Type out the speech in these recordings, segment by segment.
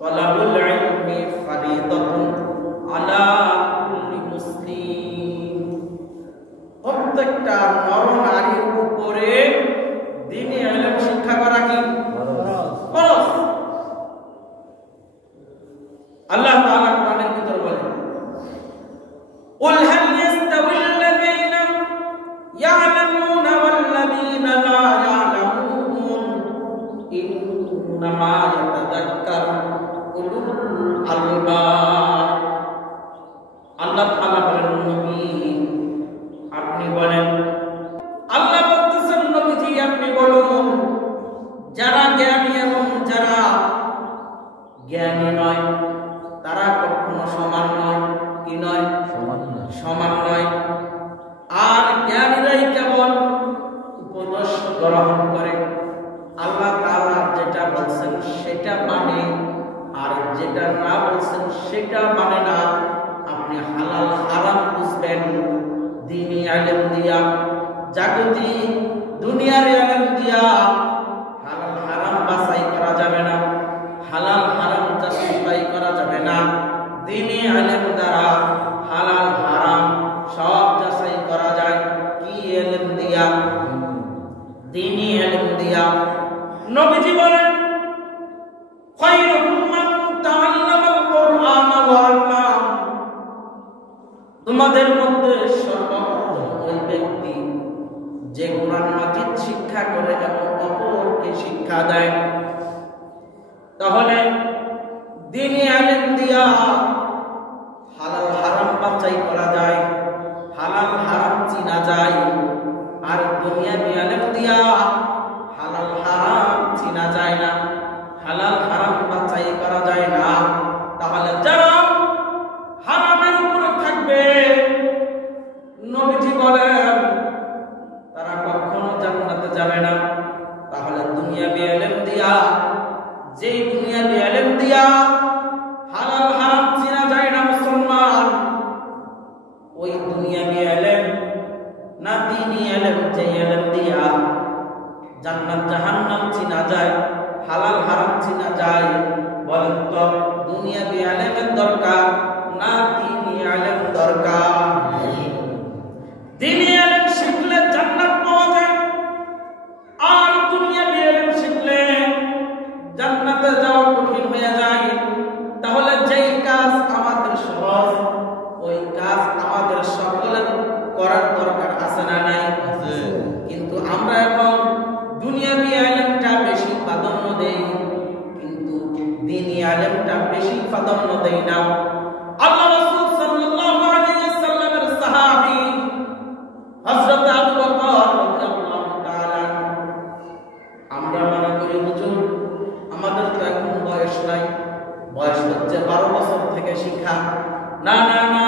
তালাবুল ইলমি ফারিদাতুন আলা কুল্লি মুসলিম। প্রত্যেকটা নর নারীর উপরে দ্বীনি ইলম শিক্ষা করা কি ফরজ। আল্লাহ তাআলা কোরআনের ভিতর বলেন, কুল হাল ইয়াস্তাবিল্লাযীনা ইয়া'লামুনা ওয়াল্লাযীনা লা ইয়া'লামুন ইন্নামা ইয়াতাযাক্কারু উলুল আলবাব। আল্লাহ তাআলা বলেন, নবী আপনি বলেন, আল্লাহ বলতেছেন নবীজি আপনি বলুন, যারা জ্ঞানী এবং যারা জ্ঞানী নয় তারা কখনো সমান নয়। কি নয়? সমান নয়। আর জ্ঞানীরাই কেবল উপদেশ গ্রহণ করে, আল্লাহ তাআলা যেটা বলছেন সেটা মানে, আর যেটা না বলছেন সেটা মানে না। আপনি হালাল হারাম বুঝবেন দ্বীনি ইলম দিয়া, জাগতিক দুনিয়ার ইলম দিয়া। হালাল হারাম বাছাই করা যাবে না, হালাল হারাম যাচাই করা যাবে না। দ্বীনি ইলম দ্বারা হালাল হারাম সব যাচাই করা যায়। কি ইলম দিয়া? দ্বীনি ইলম দিয়া। নবীজি বলেন, খায়রুকুম মান তাআল্লামাল কুরআন ওয়া আল্লাম। তোমাদের মধ্যে সর্বোত্তম ওই ব্যক্তি যে কোরআন মাজিদ শিক্ষা করে এবং অপরকে শিক্ষা দেয়। তাহলে দ্বীনি ইলম দিয়া হালাল হারাম বাছাই করা যায়, হালাল হারাম চিনা যায়। আর দুনিয়াবি ইলম দিয়া হালাল হারাম চিনা যায় না, হালাল হারাম বাছাই করা যায় না। তাহলে যারা হারামের উপরে থাকবে, নবীজি বলেন তারা কখনো জান্নাতে যাবে না। তাহলে দুনিয়াবি ইলম দিয়া, যেই দুনিয়াবি ইলম দিয়া হালাল হারাম চিনা যায় না মুসলমান, ওই দুনিয়াবি ইলম না দ্বীনি ইলম যে ইলম দিয়া জান্নাত জাহান্নাম চিনা যায়, হালাল হারাম চিনা যায়, বলেন তো দুনিয়াবি ইলমের দরকার না দ্বীনি ইলম দরকার? দ্বীনি ইলম শিখলে জান্নাত পাওয়া যায়, আর দুনিয়াবি ইলম শিখলে জান্নাতে যাওয়া কঠিন হয়ে যায়। তাহলে যেই কাজ আমাদের সহজ, ওই কাজ আমাদের সকলের করার দরকার আছে না নাই? কিন্তু আমরা এখন দুনিয়াবি ইলমটা বেশি প্রাধান্য দেই, কিন্তু দ্বীনি ইলমটা বেশি প্রাধান্য দেই না। আল্লাহ রাসূল সাল্লাল্লাহু আলাইহি ওয়াসাল্লামের সাহাবী হযরত আবু বকর রাদিয়াল্লাহু তাআলা, আমরা মনে করি হুজুর আমাদের তো এখন বয়স নাই, বয়স হচ্ছে 12 বছর থেকে শিক্ষা। না না না,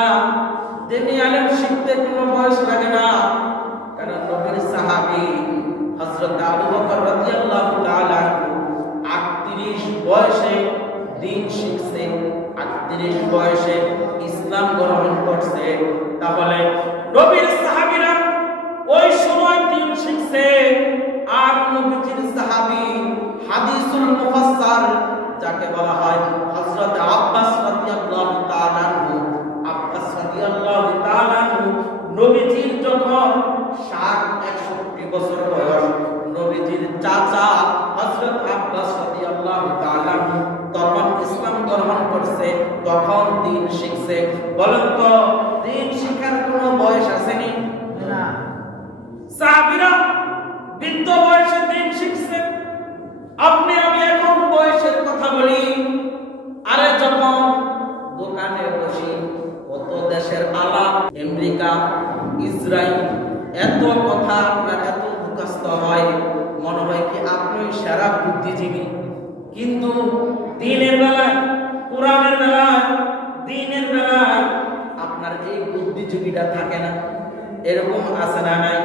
দ্বীনি ইলম শিখতে কোনো বয়স লাগে না। কারণ নবীর সাহাবী হযরত আবু বকর রাদিয়াল্লাহু তাআলা 38 বয়সে দ্বীন শিখছে, 38 বয়সে ইসলাম গ্রহণ করছে। তাহলে নবীর সাহাবীরা ওই সময় দ্বীন শিখছে, আর নবীজির সাহাবী হাদিসুল মুফাসসার যাকে বলা হয় হযরত আব্বাস রাদিয়াল্লাহু তাআলা আনহু, আব্বাস রাদিয়াল্লাহু তাআলা আনহু নবীজির যখন 60-61 বছর বয়স, নবীজির চাচা হযরত আব্বাস রাদিয়াল্লাহু তাআলা আনহু তখন ইসলাম গ্রহণ করছে, তখন দ্বীন শিখছে। বলেন তো দ্বীন শিখার কোনো বয়স আসেনি? না। সাহাবীরা বৃদ্ধ বয়সে দ্বীন শিখছে। আপনি আমি এখন বয়সের কথা বলি, আরে যখন দোকানে বসি কত দেশের আলাপ, আমেরিকা, ইসরায়েল, এত কথা আপনার এত মুখস্থ হয়, মনে হয় কি আপনি সেরা বুদ্ধিজীবী। কিন্তু দ্বীনের বেলায়, কোরআনের বেলায়, দ্বীনের বেলায় আপনার এই বুদ্ধিজীবীটা থাকে না। এরকম আছে না নাই?